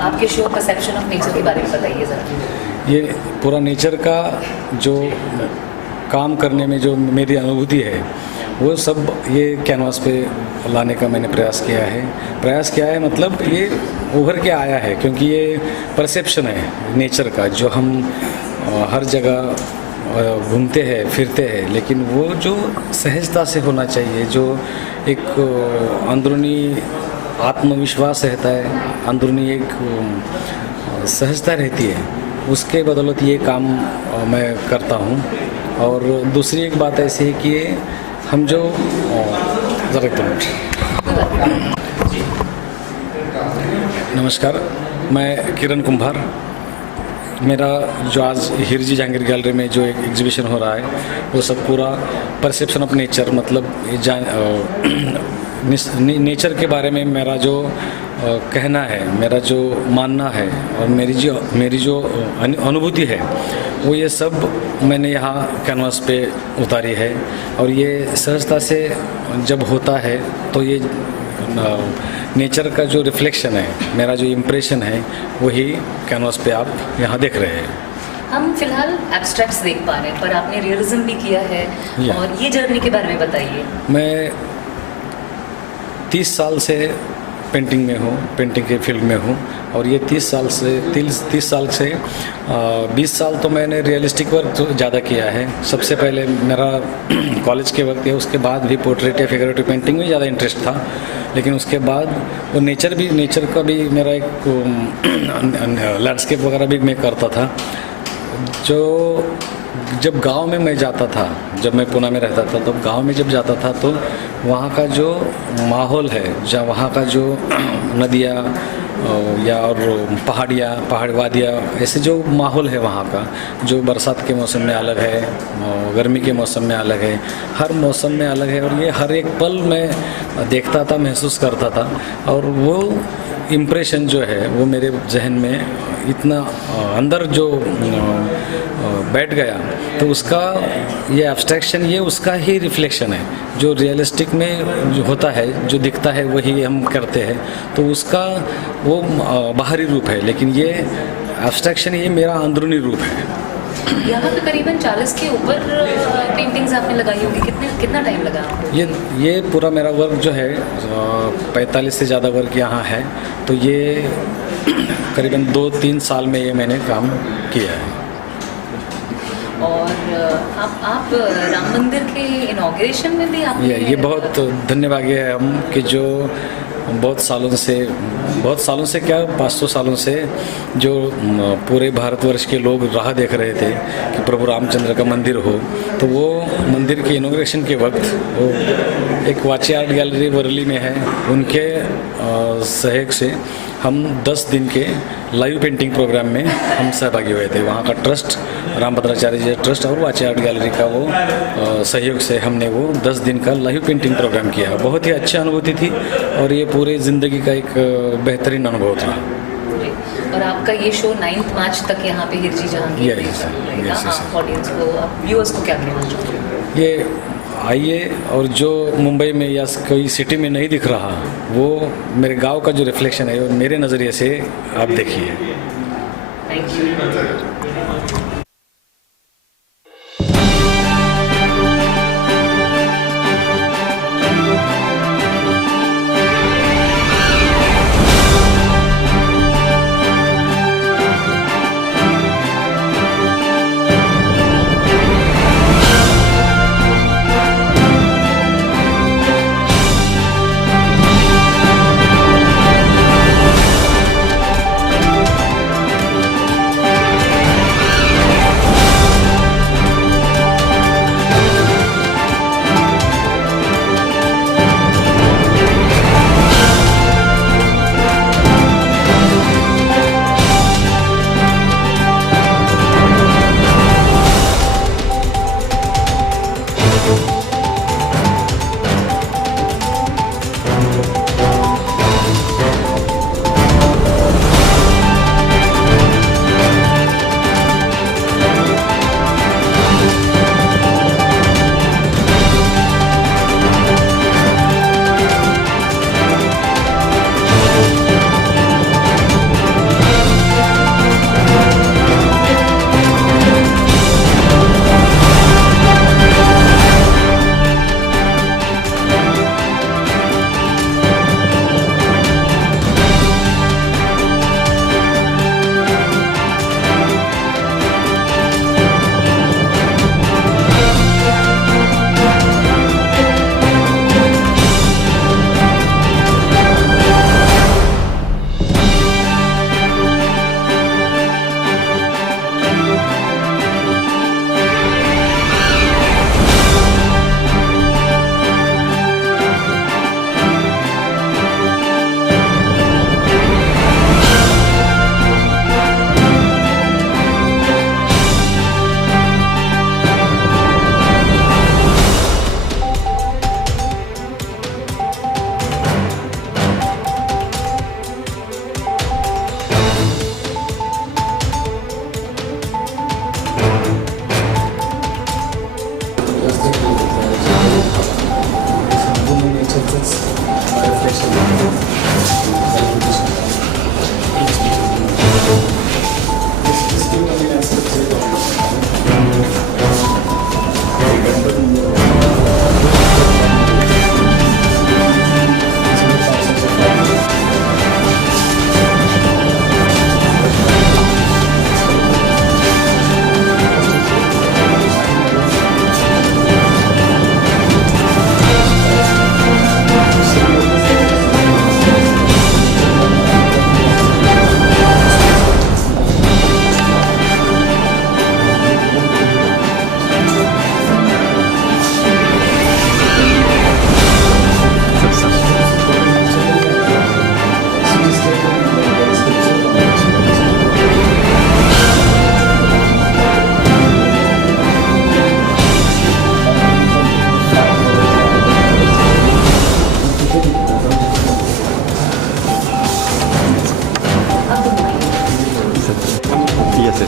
आपके show perception of nature के बारे में बताइए ज़रा। ये पूरा नेचर का जो काम करने में जो मेरी अनुभूति है वो सब ये कैनवास पे लाने का मैंने प्रयास किया है मतलब ये उभर के आया है, क्योंकि ये परसेप्शन है नेचर का जो हम हर जगह घूमते हैं फिरते हैं, लेकिन वो जो सहजता से होना चाहिए, जो एक अंदरूनी आत्मविश्वास रहता है, अंदरूनी एक सहजता रहती है, उसके बदौलत ये काम मैं करता हूँ। और दूसरी एक बात ऐसी है कि हम जो नमस्कार, मैं किरण कुंभार। मेरा जो आज हिरजी जहांगीर गैलरी में जो एक एग्जीबिशन हो रहा है वो सब पूरा परसेप्शन ऑफ नेचर, मतलब नेचर के बारे में मेरा जो कहना है, मेरा जो मानना है और मेरी जो अनुभूति है वो ये सब मैंने यहाँ कैनवास पे उतारी है। और ये सहजता से जब होता है तो ये नेचर का जो रिफ्लेक्शन है, मेरा जो इम्प्रेशन है, वही कैनवास पे आप यहाँ देख रहे हैं। हम फिलहाल एब्स्ट्रैक्ट्स देख पा रहे हैं, पर आपने रियलिज्म भी किया है और ये जर्नी के बारे में बताइए। मैं 30 साल से पेंटिंग में हूँ, पेंटिंग के फील्ड में हूँ, और ये 30 साल से 20 साल तो मैंने रियलिस्टिक वर्क तो ज़्यादा किया है। सबसे पहले मेरा कॉलेज के वक्त है, उसके बाद भी पोर्ट्रेट या फिगरेटिव पेंटिंग में ज़्यादा इंटरेस्ट था, लेकिन उसके बाद वो नेचर का भी मेरा एक लैंडस्केप वगैरह भी मैं करता था। जब गांव में मैं जाता था, जब मैं पुणे में रहता था, तो गांव में जब जाता था तो वहाँ का जो माहौल है, जहाँ वहाँ का जो नदियाँ या और पहाड़ वादियाँ, ऐसे जो माहौल है वहाँ का, जो बरसात के मौसम में अलग है, गर्मी के मौसम में अलग है, हर मौसम में अलग है, और ये हर एक पल मैं देखता था, महसूस करता था, और वो इम्प्रेशन जो है वो मेरे जहन में इतना अंदर जो बैठ गया, तो उसका ये एब्स्ट्रैक्शन, ये उसका ही रिफ्लेक्शन है। जो रियलिस्टिक में जो होता है, जो दिखता है, वही हम करते हैं, तो उसका वो बाहरी रूप है, लेकिन ये एब्स्ट्रैक्शन ये मेरा अंदरूनी रूप है। यहाँ पे करीबन 40 के ऊपर पेंटिंग्स आपने लगाई होगी, कितना टाइम लगा आपको? ये पूरा मेरा वर्क जो है 45 से ज़्यादा वर्क यहाँ है, तो ये करीबन 2-3 साल में ये मैंने काम किया है। और आप राम मंदिर के इनॉग्रेशन में भी आप ये बहुत धन्यवादी है हम कि जो बहुत सालों से क्या 500 सालों से जो पूरे भारतवर्ष के लोग राह देख रहे थे कि प्रभु रामचंद्र का मंदिर हो, तो वो मंदिर के इनॉग्रेशन के वक्त वो एक वाची आर्ट गैलरी वर्ली में है, उनके सहयोग से हम 10 दिन के लाइव पेंटिंग प्रोग्राम में हम सहभागी हुए थे। वहाँ का ट्रस्ट, रामभद्राचार्य जी ट्रस्ट और वाची आर्ट गैलरी का वो सहयोग से हमने वो 10 दिन का लाइव पेंटिंग प्रोग्राम किया। बहुत ही अच्छी अनुभूति थी और ये पूरे ज़िंदगी का एक बेहतरीन अनुभव था। और आपका ये शो 9 मार्च तक यहाँ पे हिरजी जहांगीर ऑडियंस को, व्यूअर्स को क्या कहना चाहते? ये आइए, और जो मुंबई में या कोई सिटी में नहीं दिख रहा, वो मेरे गांव का जो रिफ्लेक्शन है वो मेरे नज़रिए से आप देखिए। Thank you.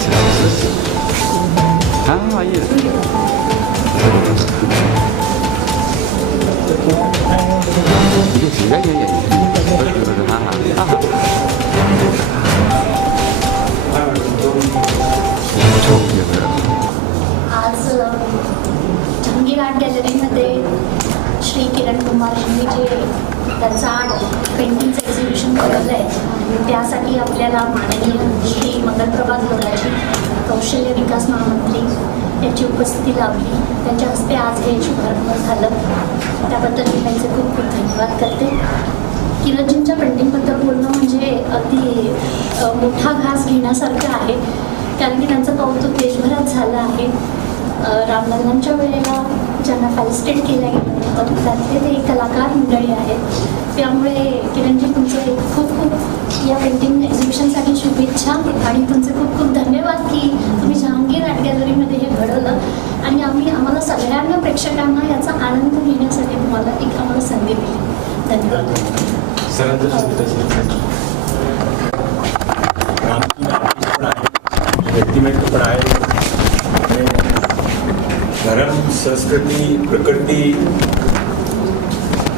Yes, yes. हाँ आइए. हाँ हाँ. आज जहांगीर आर्ट गॅलरीमध्ये श्री किरण कुमार यांनी जे त्यांचं आर्ट पेंटिंगचं एक्झिबिशन भरवलं आहे त्यासाठी आपल्याला माननीय श्री मंगलप्रभा गौडाजी कौशल्य विकास महामंत्री यांची उपस्थिती लाभली. त्यांच्या हस्ते आज हे शुभारंभ झालं. त्याबद्दल मी त्यांचे खूप खूप धन्यवाद करते. किरणजींच्या पेंटिंगबद्दल बोलणं म्हणजे अगदी मोठा घास घेण्यासारखं आहे, कारण की त्यांचं कौतुक देशभरात झालं आहे. रामलल्लांच्या वेळेला ज्यांना फेलिसिटेट केलं गेलं पण त्यातले ते कलाकार मंडळी आहेत. त्यामुळे किरणजी तुमचे खूप खूप या पेंटिंग एक्झिबिशनसाठी शुभेच्छा आणि तुमचे खूप खूप धन्यवाद की तुम्ही जहांगीर आर्ट गॅलरीमध्ये हे घडवलं आणि आम्हाला सगळ्यांना प्रेक्षकांना याचा आनंद घेण्यासाठी तुम्हाला एक आम्हाला संधी दिली. धन्यवाद. व्यक्तिमत्व पण आहे. धर्म, संस्कृती, प्रकृती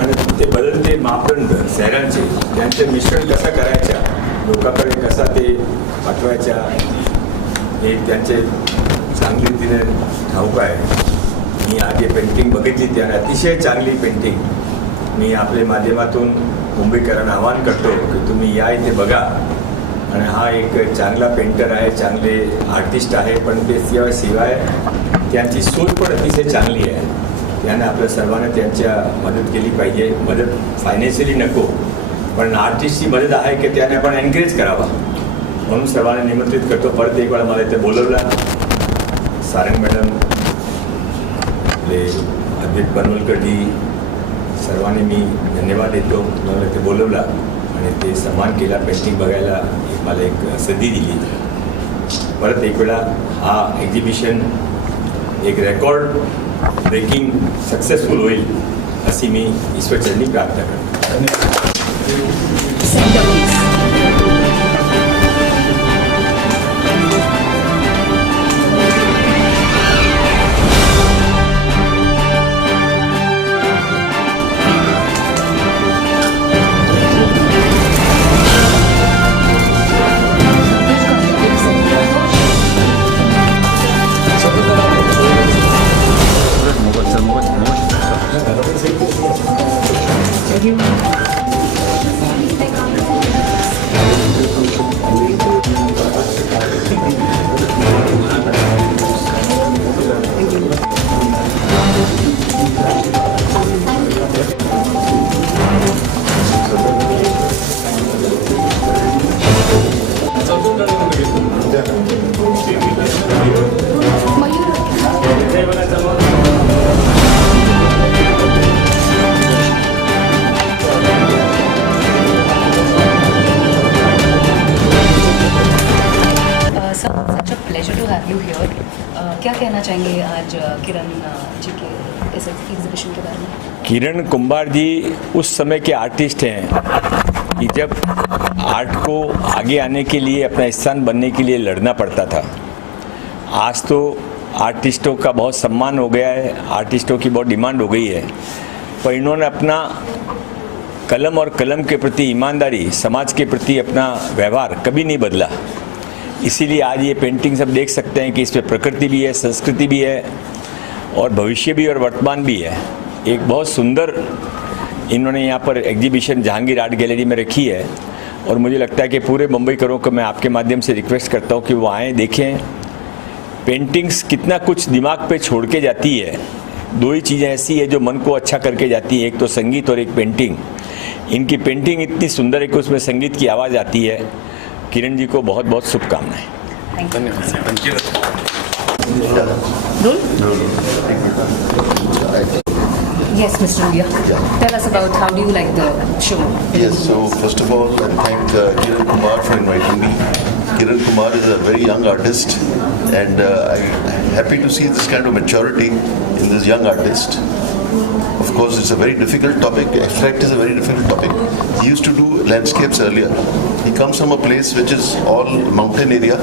आणि ते बदलते मापदंड शहरांचे त्यांचे मिश्रण कसं करायच्या, लोकांकडे कसा ते पाठवायच्या हे त्यांचे चांगली रीतीने ठाऊक आहे. मी आज हे पेंटिंग बघितली त्याने अतिशय चांगली पेंटिंग. मी आपल्या माध्यमातून मुंबईकरांना आवाहन करतो की तुम्ही या इथे बघा. आणि हा एक चांगला पेंटर आहे, चांगले आर्टिस्ट आहे, पण ते शिवाय त्यांची सोच पण अतिशय चांगली आहे. त्याने आपल्या सर्वांना त्यांच्या मदत केली पाहिजे. मदत फायनान्शियली नको, पण आर्टिस्टची मदत आहे की त्याने आपण एनकरेज करावा. म्हणून सर्वांना निमंत्रित करतो. परत एक वेळा मला इथे बोलवला. सारंग मॅडम, आपले अद्वैत बनवलकरजी, सर्वांनी मी धन्यवाद देतो. मला इथे बोलवला आणि ते सन्मान केला. पेंटिंग बघायला मला एक संधी दिली. परत एक वेळा हा एक्झिबिशन एक रेकॉर्ड ब्रेकिंग सक्सेसफुल होईल अशी मी ईश्वरचरणी प्रार्थना करतो. क्या कहना चाहेंगे आज किरण जी के इस एग्जीबिशन के बारे में? किरण कुंभार जी उस समय के आर्टिस्ट हैं कि जब आर्ट को आगे आने के लिए, अपना स्थान बनने के लिए लड़ना पड़ता था. आज तो आर्टिस्टों का बहुत सम्मान हो गया है, आर्टिस्टों की बहुत डिमांड हो गई है, पर इन्होंने अपना कलम और कलम के प्रति ईमानदारी, समाज के प्रति अपना व्यवहार कभी नहीं बदला. इसीलिए आज ये पेंटिंग सब देख सकते हैं कि इसमें प्रकृति भी है, संस्कृति भी है और भविष्य भी और वर्तमान भी है. एक बहुत सुंदर इन्होंने यहाँ पर एग्जीबिशन जहांगीर आर्ट गैलरी में रखी है और मुझे लगता है कि पूरे मुंबईकरों को मैं आपके माध्यम से रिक्वेस्ट करता हूँ कि वो आएँ, देखें. पेंटिंग्स कितना कुछ दिमाग पे छोड़ के जाती है. दो ही चीज़ें ऐसी है जो मन को अच्छा करके जाती है, एक तो संगीत और एक पेंटिंग. इनकी पेंटिंग इतनी सुंदर है कि उसमें संगीत की आवाज़ आती है. किरण जी को बहुत बहुत शुभकामनाएं. धन्यवाद. Yes, Mr. India. Tell us about how do you like the show? Yes, so first of all, I thank Kiran Kumar for inviting me. Kiran Kumar is a very young artist and I'm happy to see this kind of maturity in this young artist. Of course, it's a very difficult topic. Abstract is a very difficult topic. He used to do landscapes earlier. He comes from a place which is all mountain area,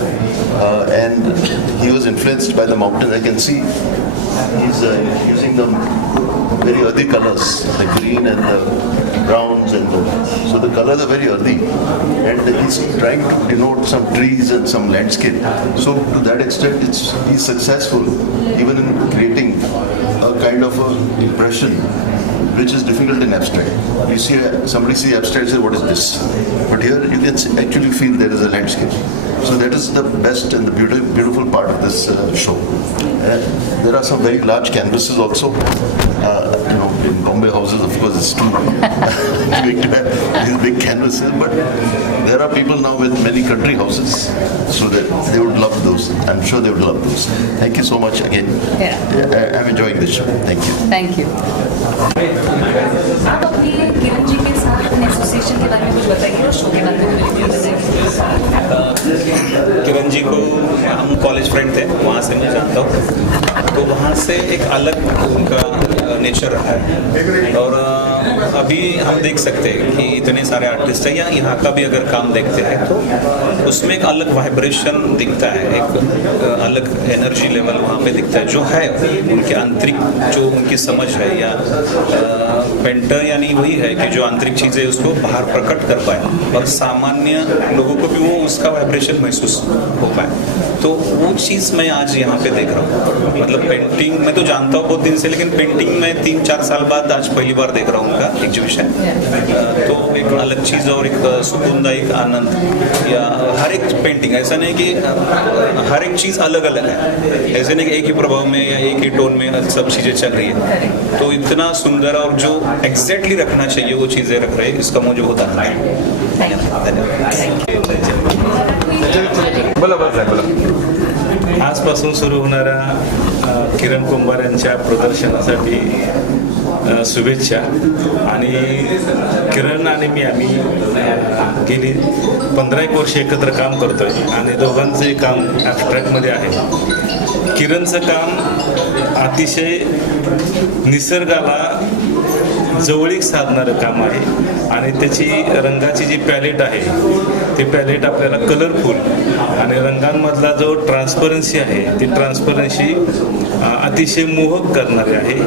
and he was influenced by the mountains. I can see he's using the very earthy colors, the green and the browns, so the colors are very earthy, and he's trying to denote some trees and some landscape. So to that extent, he's successful even in creating a kind of a impression which is difficult in abstract. You see somebody see abstract, say what is this? But here you can actually feel there is a landscape. So that is the best and the beautiful part of this show. There are some very large canvases also. In Bombay houses, of course, it's too big to have these big canvases. But there are people now with many country houses, so that they would love those. I'm sure they would love those. Thank you so much again. Yeah. I'm enjoying this show. Thank you. Thank you. आप अपनी किरण जी के साथ अपने association के बारे में कुछ बताइए और show के बारे में कुछ बताइए। किरण जी को हम कॉलेज फ्रेंड थे, वहाँ से मैं जानता हूँ, तो वहाँ से एक अलग उनका नेचर रहा है। और अभी हम देख सकते हैं कि इतने सारे आर्टिस्ट हैं, या यहाँ का भी अगर काम देखते हैं तो उसमें एक अलग वाइब्रेशन दिखता है, एक अलग एनर्जी लेवल वहाँ पे दिखता है, जो है उनके आंतरिक जो उनकी समझ है, या पेंटर यानी वही है कि जो आंतरिक चीज़ें उसको बाहर प्रकट कर पाए और सामान्य लोगों को भी वो उसका वाइब्रेशन महसूस हो पाए। तो वो चीज़ मैं आज यहाँ पे देख रहा हूँ। मतलब पेंटिंग मैं तो जानता हूँ बहुत दिन से, लेकिन पेंटिंग मैं 3-4 साल बाद आज पहली बार देख रहा हूँ उनका एग्जीबिशन। तो एक अलग चीज़ और एक सुकूनदायक आनंद, या हर एक पेंटिंग ऐसा नहीं कि हर एक चीज़ अलग अलग है, ऐसे नहीं कि एक ही प्रभाव में या एक ही टोन में सब चीज़ें चल रही है। तो इतना सुंदर और जो एग्जैक्टली रखना चाहिए वो चीज़ें रख रहे हैं, इसका मुझे बहुत आनंद है। बोला बस आहे बोला. आजपासून सुरू होणाऱ्या किरण कुंभार यांच्या प्रदर्शनासाठी शुभेच्छा. आणि किरण आणि मी आम्ही गेली 15 वर्ष एकत्र काम करतोय आणि दोघांचे काम ॲब्स्ट्रॅक्टमध्ये आहे. किरणचं काम अतिशय निसर्गाला जवळीक साधणारं काम आहे आणि त्याची रंगाची जी पॅलेट आहे ती पॅलेट आपल्याला कलरफुल आणि रंगांमधला जो ट्रान्सपरन्सी आहे ती ट्रान्सपरन्सी अतिशय मोहक करणारी आहे.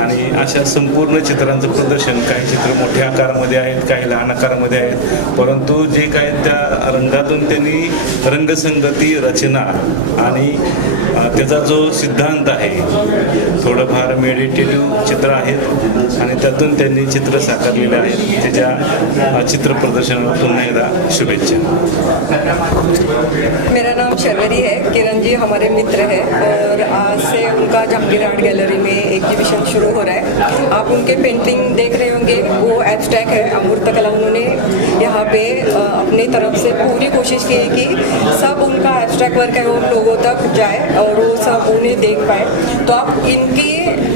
आणि अशा संपूर्ण चित्रांचं प्रदर्शन, काही चित्र मोठ्या आकारामध्ये आहेत, काही लहान आकारामध्ये आहेत, परंतु जे काय त्या रंगातून त्यांनी रंगसंगती, रचना आणि त्याचा जो सिद्धांत आहे, थोडंफार मेडिटेटिव्ह चित्र आहेत आणि त्यातून त्यांनी चित्र साकारलेले आहेत. त्याच्या चित्र प्रदर्शनाला पुन्हा एकदा शुभेच्छा. मेरा नाम शर्वरी है. किरण जी हमारे मित्र हैं और आज से उनका जहांगीर आर्ट गैलरी में एग्जीबिशन शुरू हो रहा है. आप उनके पेंटिंग देख रहे होंगे, वो एब्स्ट्रैक्ट है, अमूर्त कला. उन्होंने यहाँ पे अपनी तरफ से पूरी कोशिश की है कि सब उनका एब्स्ट्रैक्ट वर्क है वो लोगों तक जाए और वो सब उन्हें देख पाए. तो आप इनकी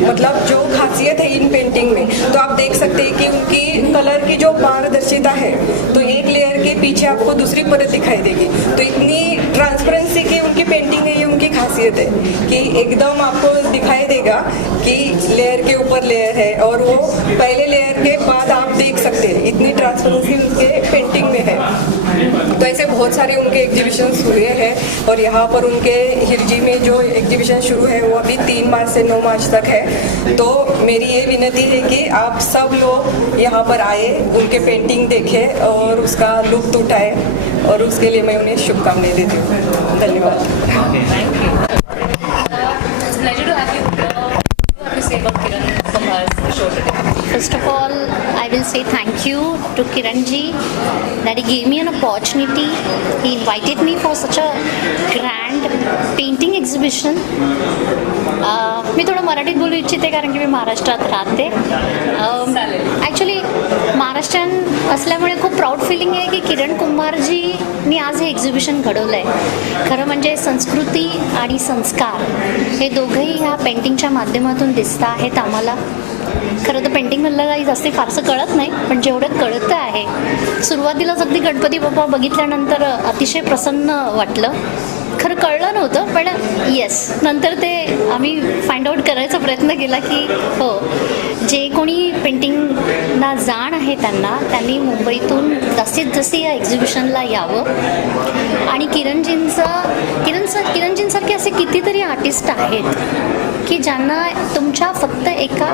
मतलब जो खासियत है इन पेंटिंग में, तो आप देख सकते हैं कि उनकी कलर की जो पारदर्शिता है, तो एक लेयर के पीछे आपको दूसरी परत दिखाई देगी. तो इतनी ट्रांसपेरेंसी की उनकी पेंटिंग है, ये उनकी खासियत है कि एकदम आपको दिखाई देगा कि लेयर के ऊपर लेयर है और वो पहले लेयर के बाद आप देख सकते हैं. इतनी ट्रांसपेरेंसी उनके पेंटिंग में है. तो ऐसे बहुत सारे उनके एग्जीबिशंस हुए हैं और यहाँ पर उनके हिरजी में जो एग्जीबिशन शुरू है वो अभी 3 मार्च से 9 मार्च तक है. तो मेरी ये विनती है कि आप सब लोग यहाँ पर आए, उनके पेंटिंग देखें और उसका लुत्फ उठाएं, और उसके लिए मैं उन्हें शुभकामनाएं देती हूँ. धन्यवाद. First of all, I will say thank you to Kiran ji that he gave me an opportunity. He invited me for such a grand painting exhibition. मी थोडं मराठीत बोलू इच्छिते कारण की मी महाराष्ट्रात राहते. ॲक्च्युली महाराष्ट्रीयन असल्यामुळे खूप प्राऊड फिलिंग आहे की किरण कुंभारजींनी आज हे एक्झिबिशन घडवलं आहे. खरं म्हणजे संस्कृती आणि संस्कार हे दोघंही ह्या पेंटिंगच्या माध्यमातून दिसत आहेत आम्हाला. खरं तर पेंटिंगमधलं काही जास्त फारसं कळत नाही, पण जेवढं कळतं आहे, सुरुवातीलाच अगदी गणपती बाप्पा बघितल्यानंतर अतिशय प्रसन्न वाटलं. खरं कळलं नव्हतं, पण येस नंतर ते आम्ही फाइंड आउट करायचा प्रयत्न केला की हो, जे कोणी पेंटिंगना जाण आहे त्यांनी मुंबईतून जास्तीत जास्त या एक्झिबिशनला यावं. आणि किरणजींसारखे असे कितीतरी आर्टिस्ट आहेत की ज्यांना तुमच्या फक्त एका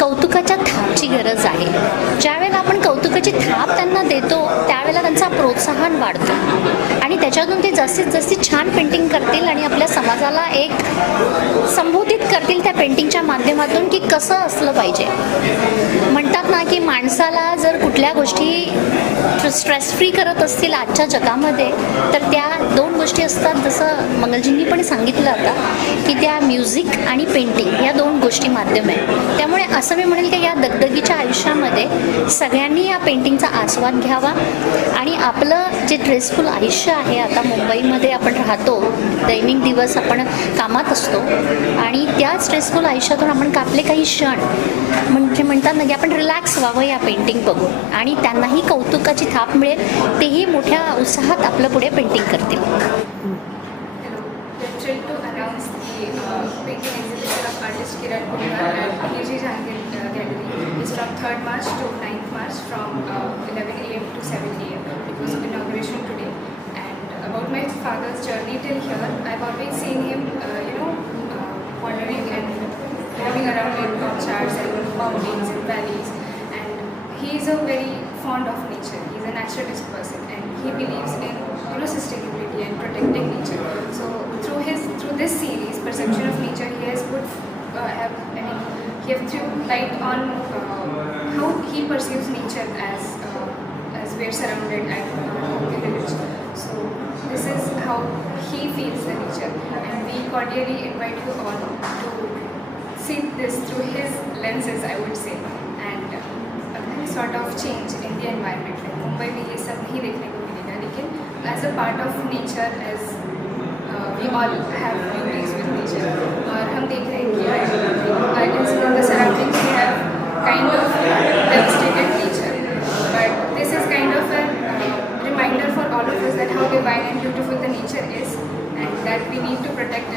कौतुकाच्या थापची गरज आहे. ज्यावेळेला आपण कौतुकाची थाप त्यांना देतो त्यावेळेला त्यांचा प्रोत्साहन वाढतो आणि त्याच्यातून ते जास्तीत जास्त छान पेंटिंग करतील आणि आपल्या समाजाला एक संबोधित करतील त्या पेंटिंगच्या माध्यमातून की कसं असलं पाहिजे. म्हणतात ना की माणसाला जर कुठल्या गोष्टी स्ट्रेस फ्री करत असतील आजच्या जगामध्ये तर त्या दोन गोष्टी असतात, जसं मंगलजींनी पण सांगितलं आता की त्या म्युझिक आणि पेंटिंग या दोन गोष्टी माध्यम आहे. त्यामुळे असं मी म्हणेल की या दगदगीच्या आयुष्यामध्ये सगळ्यांनी या पेंटिंगचा आस्वाद घ्यावा आणि आपलं जे स्ट्रेसफुल आयुष्य आहे, आता मुंबईमध्ये आपण राहतो, दैनिक दिवस आपण कामात असतो आणि त्या स्ट्रेसफुल आयुष्यातून आपण कापले काही क्षण म्हणजे म्हणतात ना की आपण रिलॅक्स व्हावं या पेंटिंग बघून आणि त्यांनाही कौतुकाची थाप मिळेल, तेही मोठ्या उत्साहात आपलं पुढे पेंटिंग करतील. Thrilled to announce the painting exhibition of artist Kiran Kumar at Hirji Jahangir Gallery. It's from 3rd March to 9th March from 11 a.m. to 7 a.m. It was inauguration today. And about my father's journey till here, I've always seen him, wandering and having around in orchards and mountains and valleys. And he is a very fond of nature. He's a naturalist person and he believes in sustainability and protecting nature. So through this series, Perception of Nature, he has he have threw light on how he perceives nature as we're surrounded and in the village. So this is how he feels the nature, and we cordially invite you all to see this through his lenses, I would say, and sort of change in the environment. Like Mumbai में ये सब नहीं देखने को मिलेगा, लेकिन as a part of nature, as we all have beauties with nature. और हम देख रहे हैं कि in the surroundings we have kind of devastated nature, but this is kind of a reminder for all of us that how divine and beautiful the nature is, and that we need to protect